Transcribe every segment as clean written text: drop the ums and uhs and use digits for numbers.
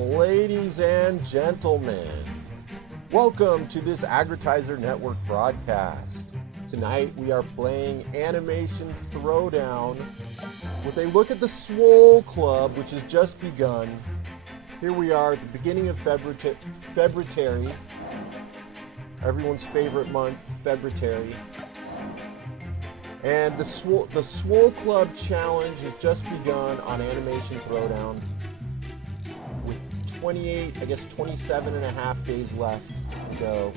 Ladies and gentlemen, welcome to this Agrotizer Network broadcast. Tonight we are playing Animation Throwdown with a look at the Swole Club, which has just begun. Here we are at the beginning of February, everyone's favorite month, February. And the Swole Club Challenge has just begun on Animation Throwdown with 27 and a half days left to go.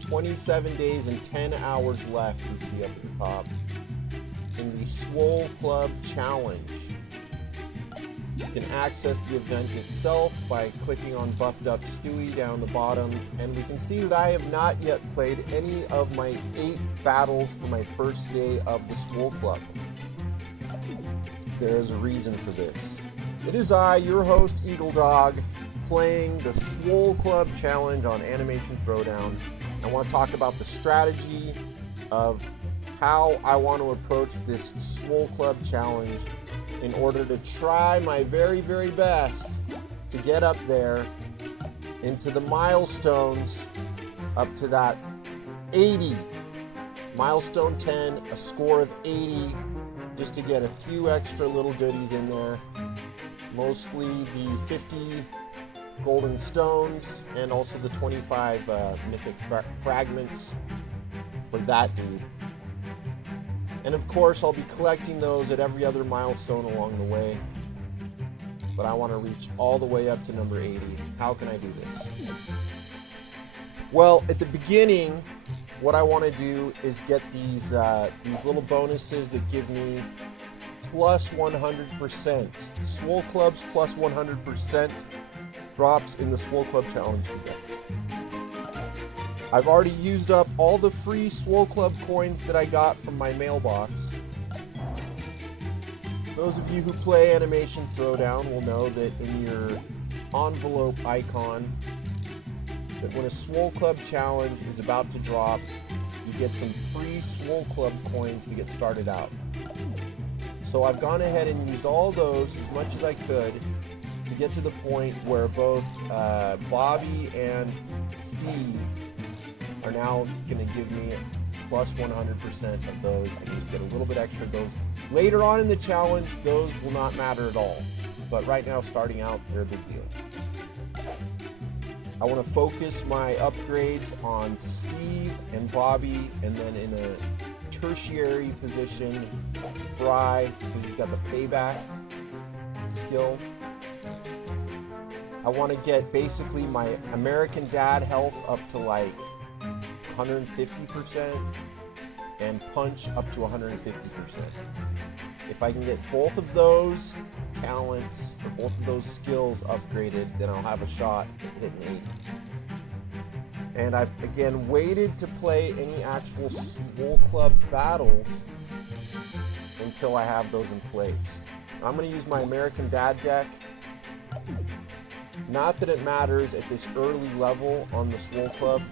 27 days and 10 hours left, you see up at the top, in the Swole Club Challenge. You can access the event itself by clicking on Buffed Up Stewie down the bottom, and we can see that I have not yet played any of my 8 battles for my first day of the Swole Club. There is a reason for this. It is I, your host, eagleDog, playing the Swole Club Challenge on Animation Throwdown. I want to talk about the strategy of how I want to approach this Swole Club Challenge in order to try my very, very best to get up there into the milestones up to that 80. Milestone 10, a score of 80, just to get a few extra little goodies in there. Mostly the 50 golden stones and also the 25 mythic fragments for that dude. And of course, I'll be collecting those at every other milestone along the way. But I want to reach all the way up to number 80. How can I do this? Well, at the beginning, what I want to do is get these little bonuses that give me plus 100%. Swole Clubs plus 100% drops in the Swole Club Challenge event. I've already used up all the free Swole Club coins that I got from my mailbox. Those of you who play Animation Throwdown will know that in your envelope icon, that when a Swole Club Challenge is about to drop, you get some free Swole Club coins to get started out. So I've gone ahead and used all those as much as I could to get to the point where both Bobby and Steve are now going to give me plus 100% of those. I can just get a little bit extra of those. Later on in the challenge, those will not matter at all. But right now, starting out, they're a big deal. I want to focus my upgrades on Steve and Bobby, and then in a tertiary position, Fry, because he's got the payback skill. I want to get basically my American Dad health up to like 150% and punch up to 150%. If I can get both of those talents or both of those skills upgraded, then I'll have a shot at hitting 80. And I've again waited to play any actual Swole Club battles until I have those in place. I'm going to use my American Dad deck. Not that it matters at this early level on the Swole Club.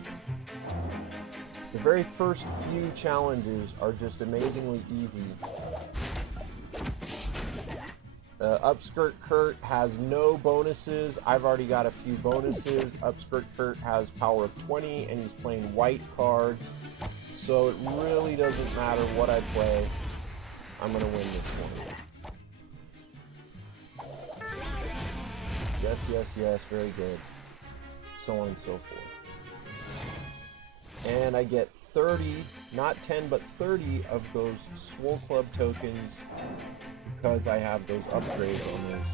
The very first few challenges are just amazingly easy. Upskirt Kurt has no bonuses. I've already got a few bonuses. Upskirt Kurt has power of 20 and he's playing white cards. So it really doesn't matter what I play. I'm going to win this one. Yes, yes, yes, very good. So on and so forth. And I get 30, not 10, but 30 of those Swole Club tokens because I have those upgrades on those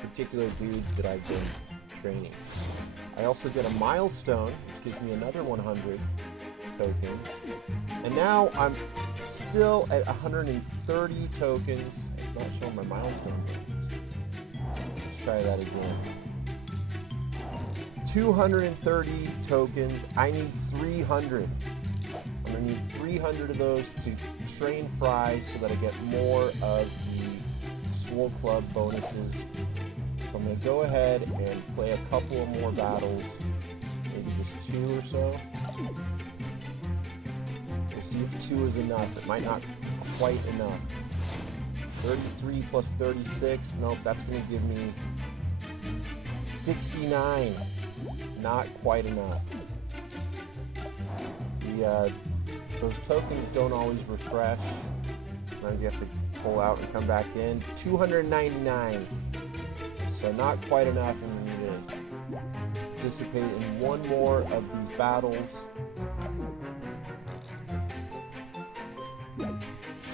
particular dudes that I've been training. I also get a milestone, which gives me another 100 tokens. And now I'm still at 130 tokens. It's not showing my milestone. Let's try that again. 230 tokens. I need 300. I'm going to need 300 of those to train Fry so that I get more of the Swole Club bonuses. So I'm going to go ahead and play a couple of more battles, maybe just 2 or so. We'll see if 2 is enough. It might not quite enough. 33 plus 36. Nope, that's going to give me 69. Not quite enough. Those tokens don't always refresh. Sometimes you have to pull out and come back in. 299. So not quite enough, and we need to participate in one more of these battles.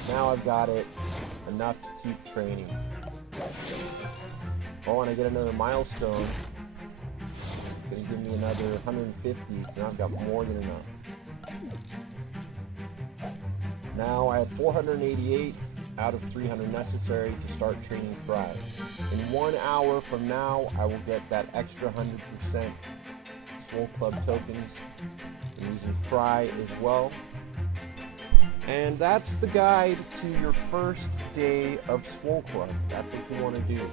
Now I've got it enough to keep training. Oh, and I get another milestone. It's going to give me another 150, so now I've got more than enough. Now I have 488 out of 300 necessary to start training Fry. In 1 hour from now, I will get that extra 100% Swole Club tokens. I'm using Fry as well. And that's the guide to your first day of Swole Club. That's what you want to do.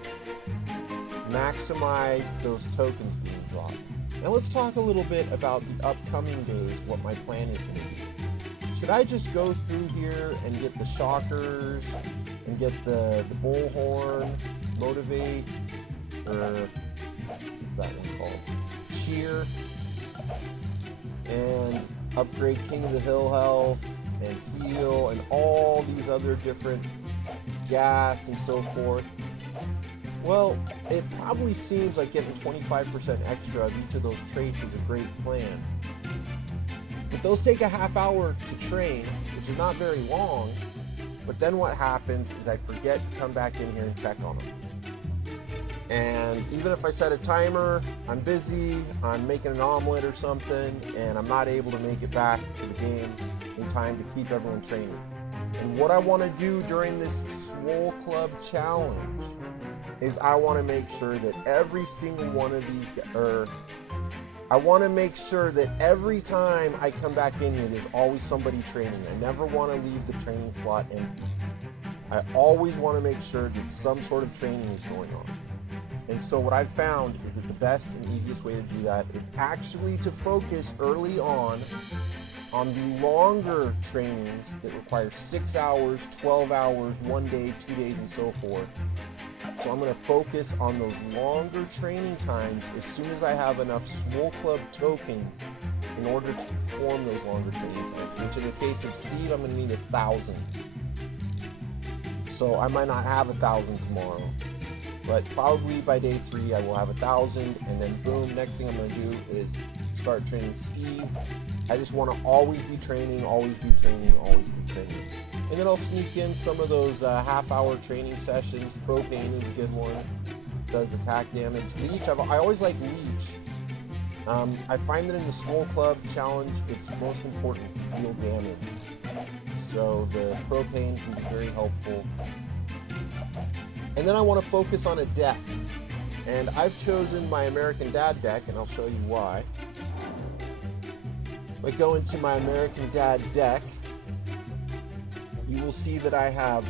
Maximize those tokens being dropped. Now let's talk a little bit about the upcoming days, what my plan is going to be. Should I just go through here and get the shockers and get the bullhorn, motivate, or what's that one called? Cheer, and upgrade King of the Hill health and heal and all these other different gas and so forth? Well, it probably seems like getting 25% extra of each of those traits is a great plan. But those take a half hour to train, which is not very long. But then what happens is I forget to come back in here and check on them. And even if I set a timer, I'm busy, I'm making an omelet or something, and I'm not able to make it back to the game in time to keep everyone training. And what I want to do during this Swole Club challenge is I want to make sure that every single one of these, I want to make sure that every time I come back in here, there's always somebody training. I never want to leave the training slot empty. I always want to make sure that some sort of training is going on. And so what I've found is that the best and easiest way to do that is actually to focus early on the longer trainings that require 6 hours, 12 hours, 1 day, 2 days, and so forth. So I'm going to focus on those longer training times as soon as I have enough Swole Club tokens in order to perform those longer training times, which in the case of Steve, I'm going to need 1,000. So I might not have 1,000 tomorrow, but probably by day 3 I will have 1,000, and then boom, next thing I'm going to do is start training Steve. I just want to always be training, always be training, always be training. And then I'll sneak in some of those half-hour training sessions. Propane is a good one. Does attack damage. Leech, I always like Leech. I find that in the Swole Club challenge, it's most important to deal damage. So the propane can be very helpful. And then I want to focus on a deck. And I've chosen my American Dad deck, and I'll show you why. If I go into my American Dad deck, you will see that I have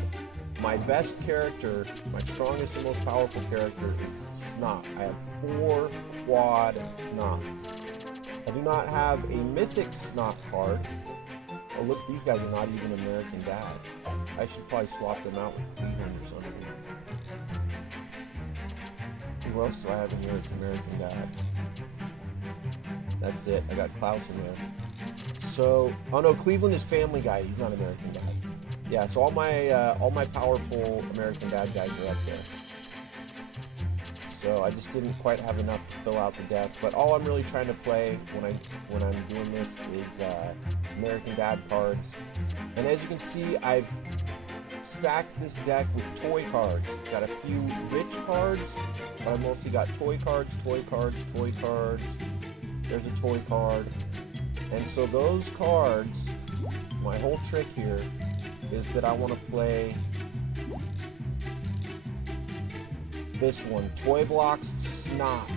my best character, my strongest and most powerful character is Snot. I have 4 quad Snots. I do not have a mythic Snot card. Oh look, these guys are not even American Dad. I should probably swap them out with Cleveland or something. Who else do I have in here that's American Dad? That's it. I got Klaus in there. So, oh no, Cleveland is Family Guy. He's not American Dad. Yeah, so all my powerful American Dad guys are up there. So I just didn't quite have enough to fill out the deck. But all I'm really trying to play when I'm doing this is American Dad cards. And as you can see, I've stacked this deck with toy cards. Got a few rich cards, but I've mostly got toy cards, toy cards, toy cards. There's a toy card. And so those cards, my whole trick here is that I want to play this one, Toy Blocks Snot,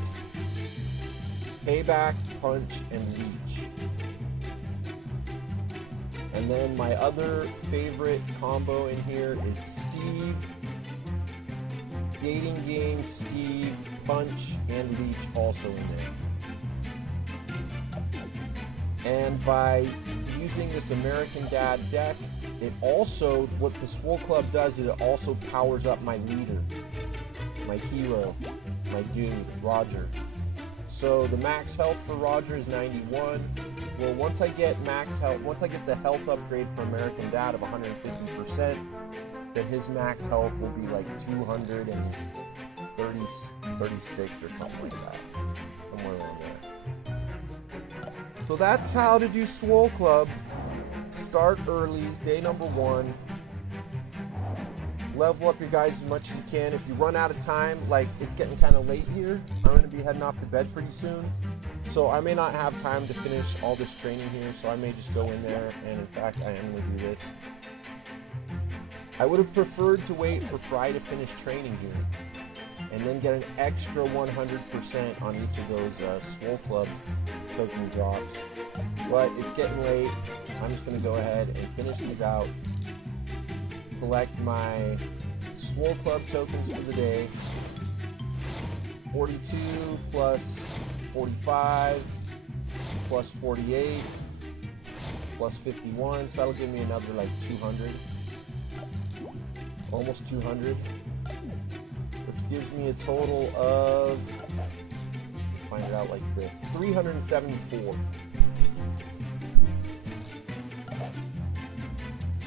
Payback, Punch, and Leech. And then my other favorite combo in here is Steve, Dating Game, Steve, Punch, and Leech also in there. And by using this American Dad deck, it also, what the Swole Club does is it also powers up my leader, my hero, my dude, Roger. So the max health for Roger is 91. Well, once I get max health, once I get the health upgrade for American Dad of 150%, then his max health will be like 236 or something like that. Somewhere around there. So that's how to do Swole Club. Start early, day number 1. Level up your guys as much as you can. If you run out of time, like it's getting kind of late here, I'm going to be heading off to bed pretty soon. So I may not have time to finish all this training here, so I may just go in there, and in fact I am going to do this. I would have preferred to wait for Fry to finish training here and then get an extra 100% on each of those Swole Club token drops. But it's getting late. I'm just going to go ahead and finish these out. Collect my Swole Club tokens for the day. 42 plus 45 plus 48 plus 51. So that'll give me another like 200. Almost 200. Which gives me a total of, find it out like this, 374.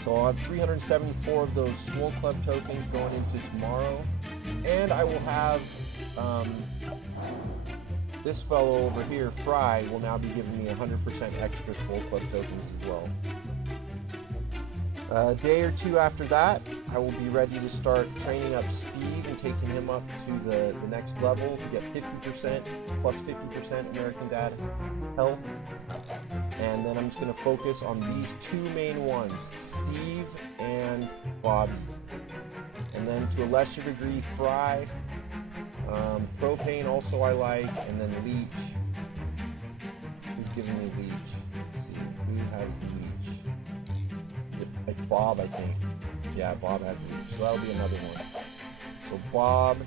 So I'll have 374 of those Swole Club tokens going into tomorrow. And I will have this fellow over here, Fry, will now be giving me 100% extra Swole Club tokens as well. A day or two after that, I will be ready to start training up Steve and taking him up to the next level to get 50% plus 50% American Dad health. And then I'm just going to focus on these two main ones, Steve and Bobby. And then to a lesser degree, Fry. Propane also I like, and then Leech. Who's giving me Leech? Let's see, who has Leech? It's Bob, I think. Yeah, Bob has Leech, so that'll be another one. So Bob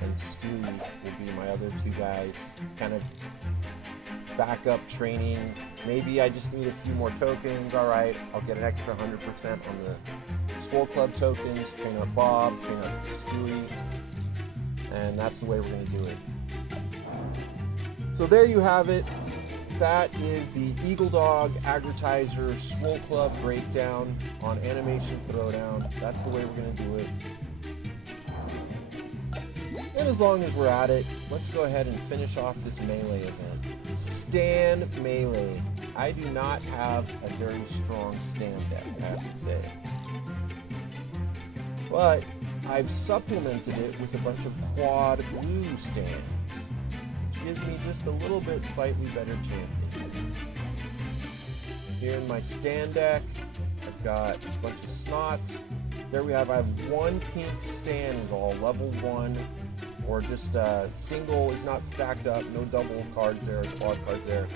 and Stewie will be my other two guys, kind of backup training. Maybe I just need a few more tokens. All right, I'll get an extra 100% on the Swole Club tokens, train up Bob, train up Stewie, and that's the way we're going to do it. So there you have it. That is the eagleDog Agrotizer Swole Club breakdown on Animation Throwdown. That's the way we're going to do it. And as long as we're at it, let's go ahead and finish off this melee event. Stand melee. I do not have a very strong stand deck, I have to say. But I've supplemented it with a bunch of quad blue stands, which gives me just a little bit slightly better chances. Here in my stand deck, I've got a bunch of snots. There we have, I have one pink stand is all level 1, or just a single, is not stacked up, no double cards there, or quad cards there.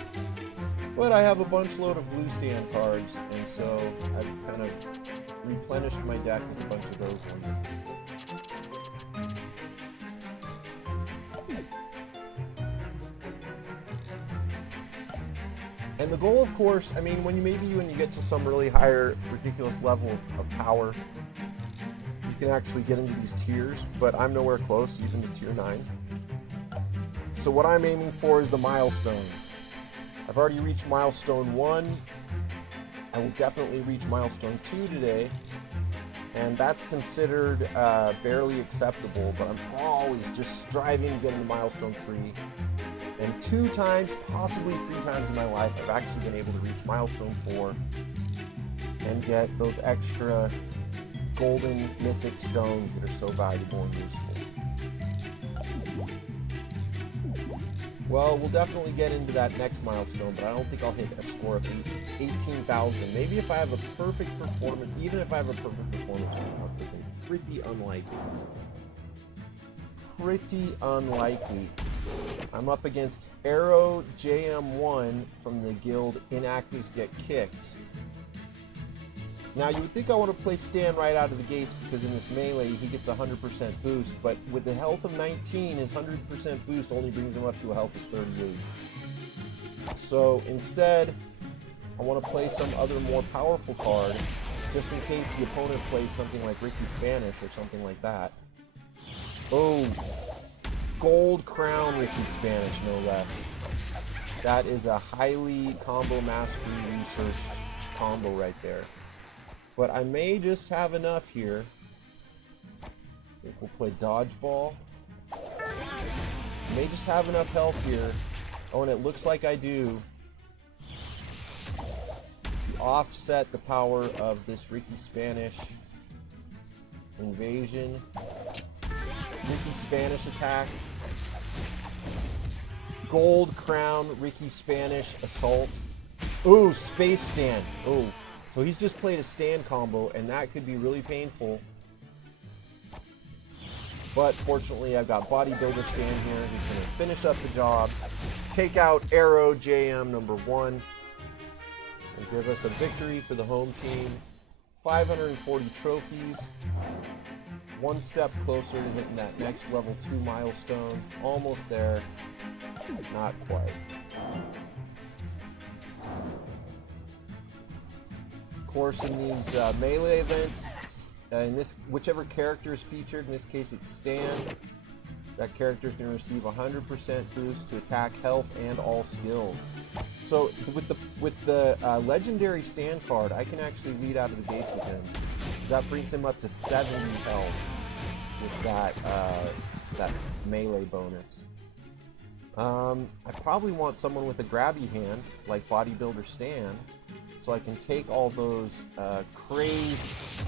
But I have a bunch load of blue stand cards, and so I've kind of replenished my deck with a bunch of those ones. And the goal, of course, I mean, when you get to some really higher, ridiculous level of power, you can actually get into these tiers, but I'm nowhere close, even to tier 9. So what I'm aiming for is the milestones. I've already reached milestone 1. I will definitely reach milestone 2 today, and that's considered barely acceptable, but I'm always just striving to get into milestone 3. And 2 times, possibly 3 times in my life, I've actually been able to reach milestone 4 and get those extra golden mythic stones that are so valuable and useful. Well, we'll definitely get into that next milestone, but I don't think I'll hit a score of 18,000. Maybe if I have a perfect performance, even if I have a perfect performance, it's pretty unlikely. Pretty unlikely. I'm up against Arrow JM1 from the guild Inactives Get Kicked. Now you would think I want to play Stan right out of the gates because in this melee he gets a 100% boost, but with the health of 19, his 100% boost only brings him up to a health of 38. So instead, I want to play some other more powerful card, just in case the opponent plays something like Ricky Spanish or something like that. Oh, Gold Crown Ricky Spanish, no less. That is a highly combo mastery researched combo right there. But I may just have enough here. I think we'll play dodgeball. May just have enough health here. Oh, and it looks like I do. To offset the power of this Ricky Spanish invasion. Ricky Spanish attack. Gold Crown Ricky Spanish assault. Ooh, space stand. Ooh. So he's just played a stand combo, and that could be really painful. But fortunately, I've got bodybuilder stand here who's going to finish up the job, take out Arrow JM number 1, and give us a victory for the home team. 540 trophies. One step closer to hitting that next level 2 milestone. Almost there. Not quite. Of course, in these melee events, in this, whichever character is featured, in this case it's Stan, that character is going to receive 100% boost to attack, health, and all skills. So with the legendary Stan card, I can actually lead out of the gates with him. That brings him up to 70 health with that melee bonus. I probably want someone with a grabby hand, like Bodybuilder Stan, so I can take all those crazed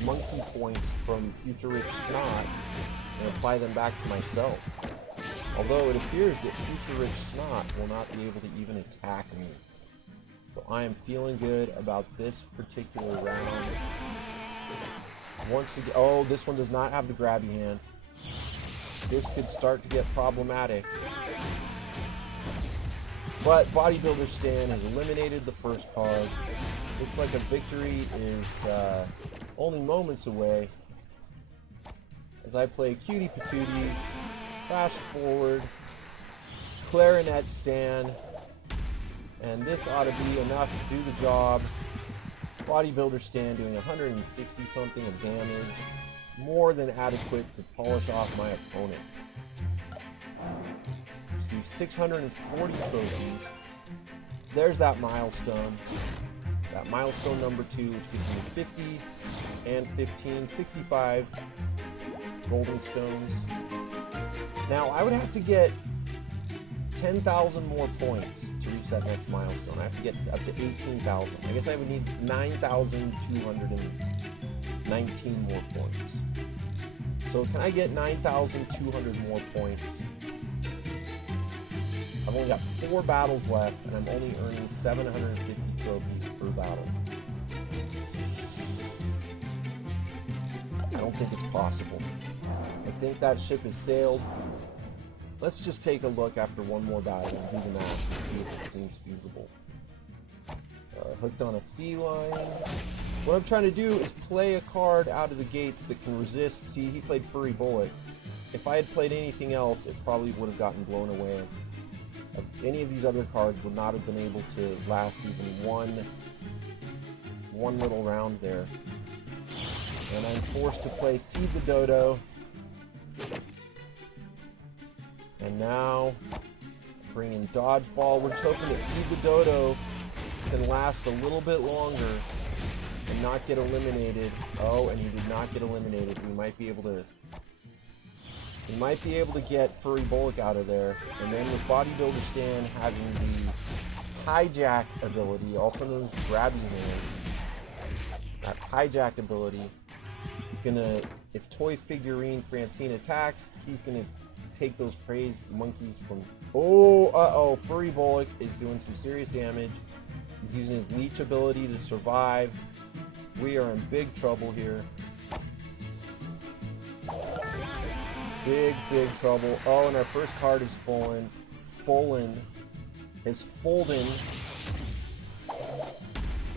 monkey points from Future Rich Snot and apply them back to myself. Although it appears that Future Rich Snot will not be able to even attack me. So I am feeling good about this particular round. Once again, oh, this one does not have the grabby hand. This could start to get problematic. But Bodybuilder Stan has eliminated the first card. Looks like a victory is only moments away. As I play Cutie Patooties, Fast Forward, Clarinet Stan, and this ought to be enough to do the job. Bodybuilder Stan doing 160 something of damage, more than adequate to polish off my opponent. Receive 640 trophies. There's that milestone. That milestone number 2, which gives me 50 and 15, 65 golden stones. Now I would have to get 10,000 more points to reach that next milestone. I have to get up to 18,000. I guess I would need 9,219 more points. So can I get 9,200 more points? I've only got 4 battles left, and I'm only earning 750 trophies per battle. I don't think it's possible. I think that ship has sailed. Let's just take a look after one more battle and do the math and see if it seems feasible. Hooked on a feline. What I'm trying to do is play a card out of the gates that can resist. See, he played Furry Bullet. If I had played anything else, it probably would have gotten blown away. Any of these other cards would not have been able to last even one little round there. And I'm forced to play Feed the Dodo. And now bring in Dodgeball. We're just hoping that Feed the Dodo can last a little bit longer and not get eliminated. Oh, and he did not get eliminated. We might be able to get Furry Bullock out of there. And then with Bodybuilder Stan having the hijack ability, also known as Grabby Hand, that hijack ability is gonna, if Toy Figurine Francine attacks, he's gonna take those crazed monkeys from, oh, Furry Bullock is doing some serious damage. He's using his leech ability to survive. We are in big trouble here. Big trouble. Oh, and our first card is fallen.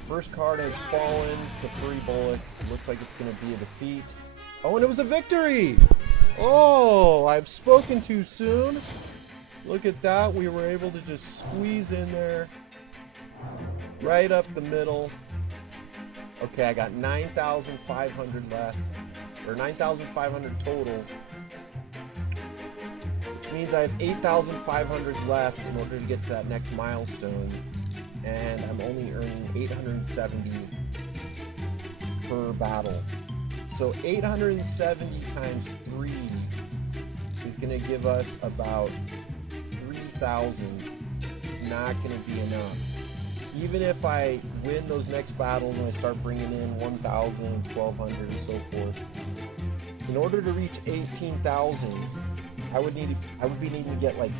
First card has fallen to Furry Bullock. Looks like it's going to be a defeat. Oh, and it was a victory! Oh, I've spoken too soon. Look at that. We were able to just squeeze in there. Right up the middle. Okay, I got 9,500 left. Or 9,500 total. Which means I have 8,500 left in order to get to that next milestone, and I'm only earning 870 per battle. So 870 times 3 is going to give us about 3,000. It's not going to be enough. Even if I win those next battles and I start bringing in 1,000, 1,200, and so forth, in order to reach 18,000, I would be needing to get like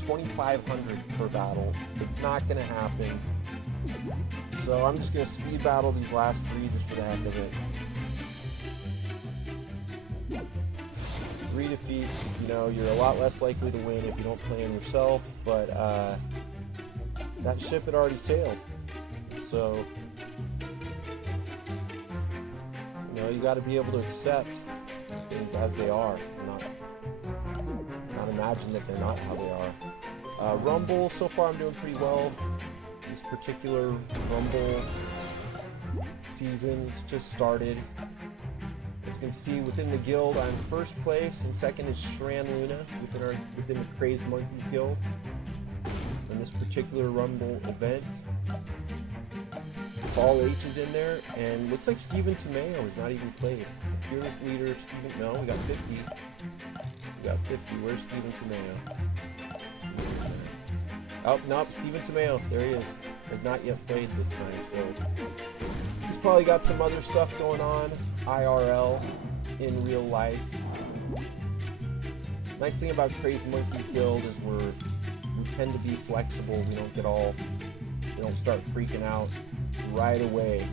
2,500 per battle. It's not going to happen. So I'm just going to speed battle these last 3 just for the heck of it. 3 defeats, you know, you're a lot less likely to win if you don't play on yourself, but that ship had already sailed. So, you know, you got to be able to accept things as they are, not imagine that they're not how they are. Rumble, so far I'm doing pretty well. This particular Rumble season just started. As you can see, within the guild, I'm first place, and second is Shran Luna within the Crazed Monkeys Guild. In this particular Rumble event, Fall H is in there, and looks like Steven Tomeo has not even played. Fearless leader, Steven. No, we got 50. We got 50. Where's Steven Tomeo? Oh, nope, Steven Tomeo. There he is. Has not yet played this time, so he's probably got some other stuff going on. IRL, in real life. Nice thing about Crazed Monkeys Guild is we tend to be flexible. We don't start freaking out right away.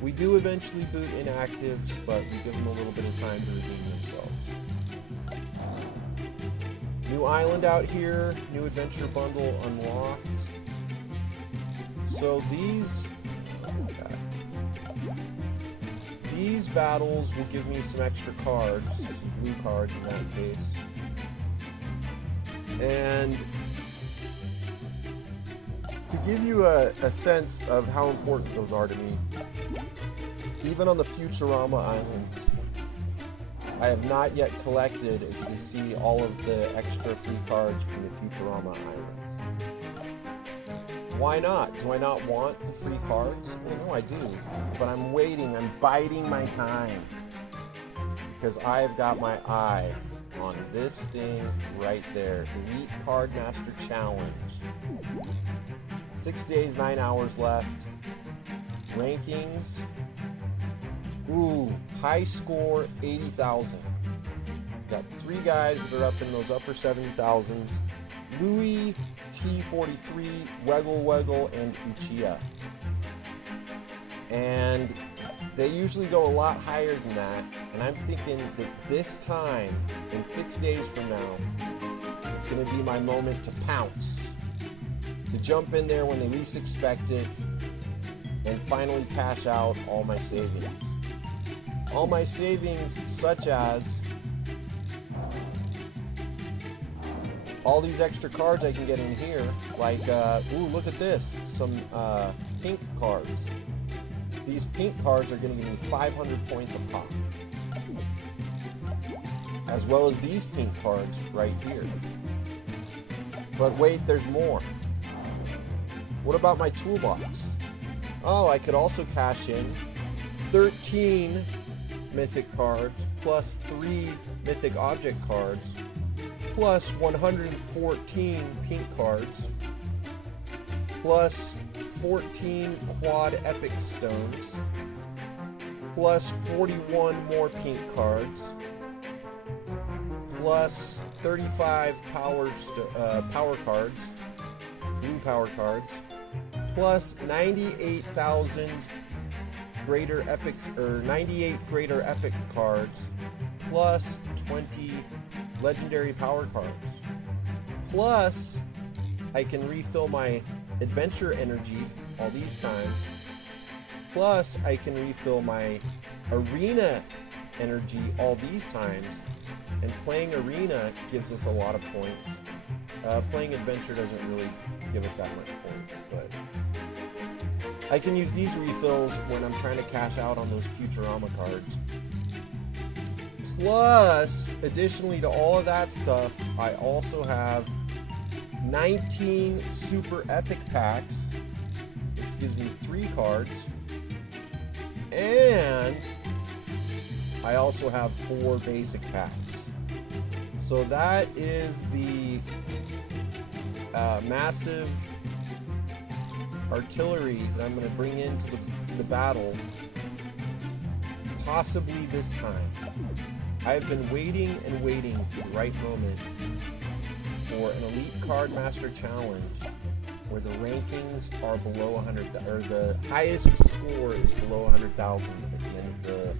We do eventually boot inactives, but we give them a little bit of time to redeem themselves. New island out here, new adventure bundle unlocked. So these battles will give me some extra cards, some blue cards in that case. And to give you a sense of how important those are to me, even on the Futurama Islands, I have not yet collected, as you can see, all of the extra free cards from the Futurama Islands. Why not? Do I not want the free cards? Well, no, I do. But I'm waiting. I'm biding my time. Because I've got my eye on this thing right there. Elite Card Master Challenge. 6 days, 9 hours left. Rankings. Ooh, high score, 80,000. Got 3 guys that are up in those upper 70,000s. Louis, T43, Weggle, and Uchiha. And they usually go a lot higher than that. And I'm thinking that this time, in 6 days from now, it's going to be my moment to pounce. To jump in there when they least expect it and finally cash out all my savings. All my savings, such as all these extra cards I can get in here, like, ooh, look at this, some pink cards. These pink cards are going to give me 500 points a pop. As well as these pink cards right here. But wait, there's more. What about my toolbox? Oh, I could also cash in 13 mythic cards, plus 3 mythic object cards, plus 114 pink cards, plus 14 quad epic stones, plus 41 more pink cards, plus 35 power cards, blue power cards, plus 98,000 greater epics, or 98 greater epic cards, plus 20 legendary power cards. Plus, I can refill my adventure energy all these times. Plus, I can refill my arena energy all these times. And playing arena gives us a lot of points. Playing adventure doesn't really give us that much points, but I can use these refills when I'm trying to cash out on those Futurama cards. Plus, additionally to all of that stuff, I also have 19 super epic packs, which gives me 3 cards. And I also have 4 basic packs. So that is the massive artillery that I'm going to bring into the battle, possibly this time. I have been waiting and waiting for the right moment for an Elite Card Master Challenge where the rankings are below 100, or the highest score is below 100,000 at the end of the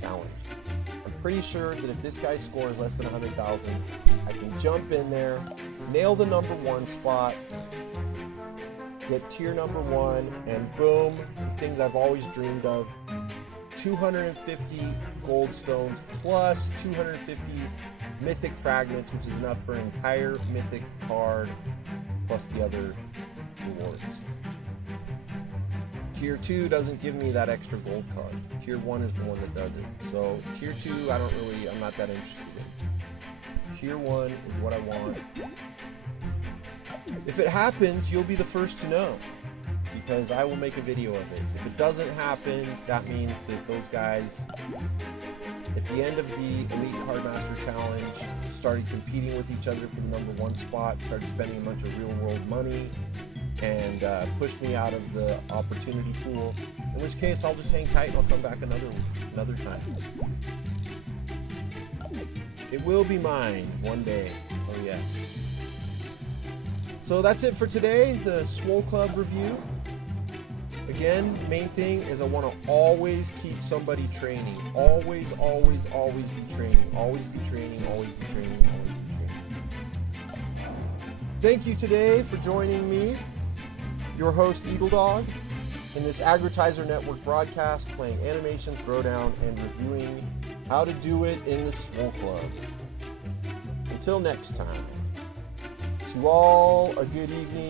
challenge. I'm pretty sure that if this guy scores less than 100,000, I can jump in there, nail the number 1 spot, get tier number 1, and boom, the thing that I've always dreamed of, 250 gold stones plus 250 mythic fragments, which is enough for an entire mythic card plus the other rewards. Tier 2 doesn't give me that extra gold card. Tier 1 is the one that does it. So tier 2, I'm not that interested in. Tier 1 is what I want. If it happens, you'll be the first to know, because I will make a video of it. If it doesn't happen, that means that those guys, at the end of the Elite Card Master Challenge, started competing with each other for the number 1 spot, started spending a bunch of real world money, and pushed me out of the opportunity pool. In which case, I'll just hang tight and I'll come back another time. It will be mine one day. Oh yes. So that's it for today, the Swole Club review. Again, main thing is I want to always keep somebody training. Always, always, always be training. Always be training, always be training, always be training. Thank you today for joining me, your host eagleDog, in this Agrotizer Network broadcast, playing Animation Throwdown and reviewing how to do it in the Swole Club. Until next time, to all a good evening.